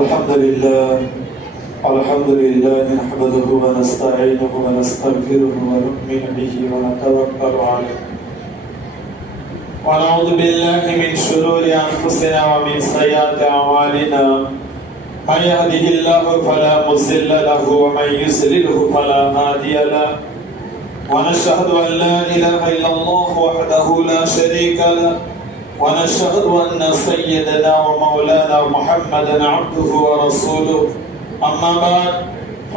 الحمد لله نحمده ونستعينه ونستغفره ونؤمن به ونتوكل عليه ونعوذ بالله من شرور أنفسنا ومن سيئات أعمالنا من يهده الله فلا مضل له ومن يضلل فلا هادي له ونشهد أن لا إله إلا الله وحده لا شريك له ونشهد أن سيدنا ومولانا محمدا عبده ورسوله أما بعد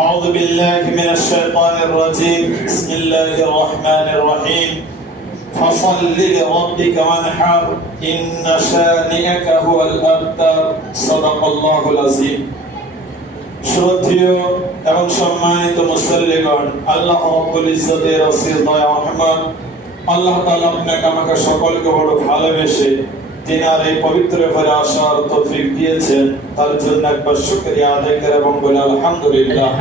أعوذ بالله من الشيطان الرجيم بسم الله الرحمن الرحيم فصل لربك وانحر إن شانئك هو الأبتر صدق الله العظيم শ্রদ্ধেয় এবং সম্মানিত মুসল্লিগণ, আল্লাহ রাব্বুল ইজ্জতের অসীম দয়া ও রহমত, আল্লাহ তাআলা আপনাকে আমাকে সকলকে বড় ভালোবেসে তিনার এই পবিত্র ঘরে আসার তৌফিক দিয়েছেন, তার জন্য একবার শুকরিয়া আদায় করে এবং বলে আলহামদুলিল্লাহ।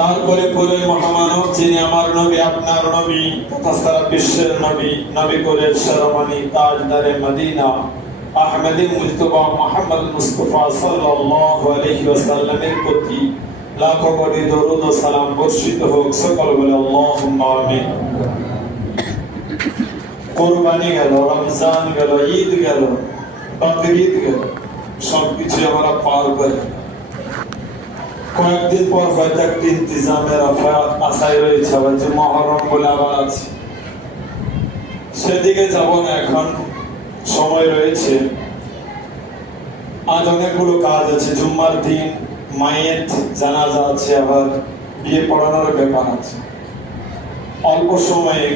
তারপরে পুরো মহামানব যিনি আমার নবী, আপনার নবী তথা সারা বিশ্বের নবী, নবী করে শিরোমণি তাজদারে মদিনা আহমদে মুজতবা মুহাম্মদ মুস্তাফা সাল্লাল্লাহু আলাইহি ওয়াসাল্লামের প্রতি লাখো কোটি দরুদ ও সালাম বর্ষিত হোক। সকল বলে আল্লাহুম্মা আমিন। কুরবানি গেল, রমজান গেল, ঈদ গেল, বকরীদ গেল, সবকিছু আমরা পার করে কয়েকদিন পর হয়তো একটা ইন্তজামের আশায় রয়েছে, আবার যে মহরম বলে আবার আছে, সেদিকে যাব না, এখন সময় রয়েছে। আজ অনেকগুলো কাজ আছে, জুম্মার দিন মাইয়েত জানাজা আছে, আবার বিয়ে পড়ানোর ব্যাপার আছে। অল্প সময়ে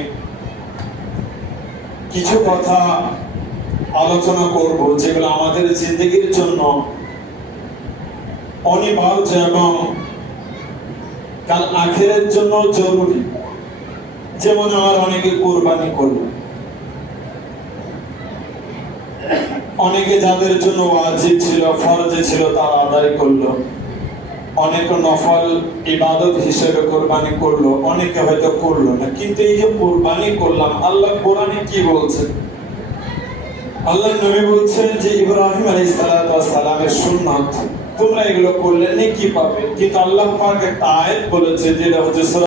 কিছু কথা আলোচনা করব যেগুলো আমাদের জিন্দগির জন্য অনিবার্য এবং কাল আখিরাতের জন্য জরুরি। যেমন আমার অনেকে কুরবানি করলো, অনেকে যাদের জন্য ওয়াজিব ছিল, ফরজে ছিল, তারা আদায় করলো। অনেকে নফল ইবাদত হিসেবে কুরবানি করলো, অনেকে হয়তো করলো না। কিন্তু এই যে কুরবানি করলাম, আল্লাহ কোরআনে কি বলছেন? আল্লাহ নবী বলছেন যে ইব্রাহিম আলাইহিস সালাতু ওয়াস সালামের সুন্নাত, তোমরা এগুলো করলে নেকি পাবে। কিন্তু আল্লাহ পাক একটা আয়াত বলেছে, যেটা হচ্ছে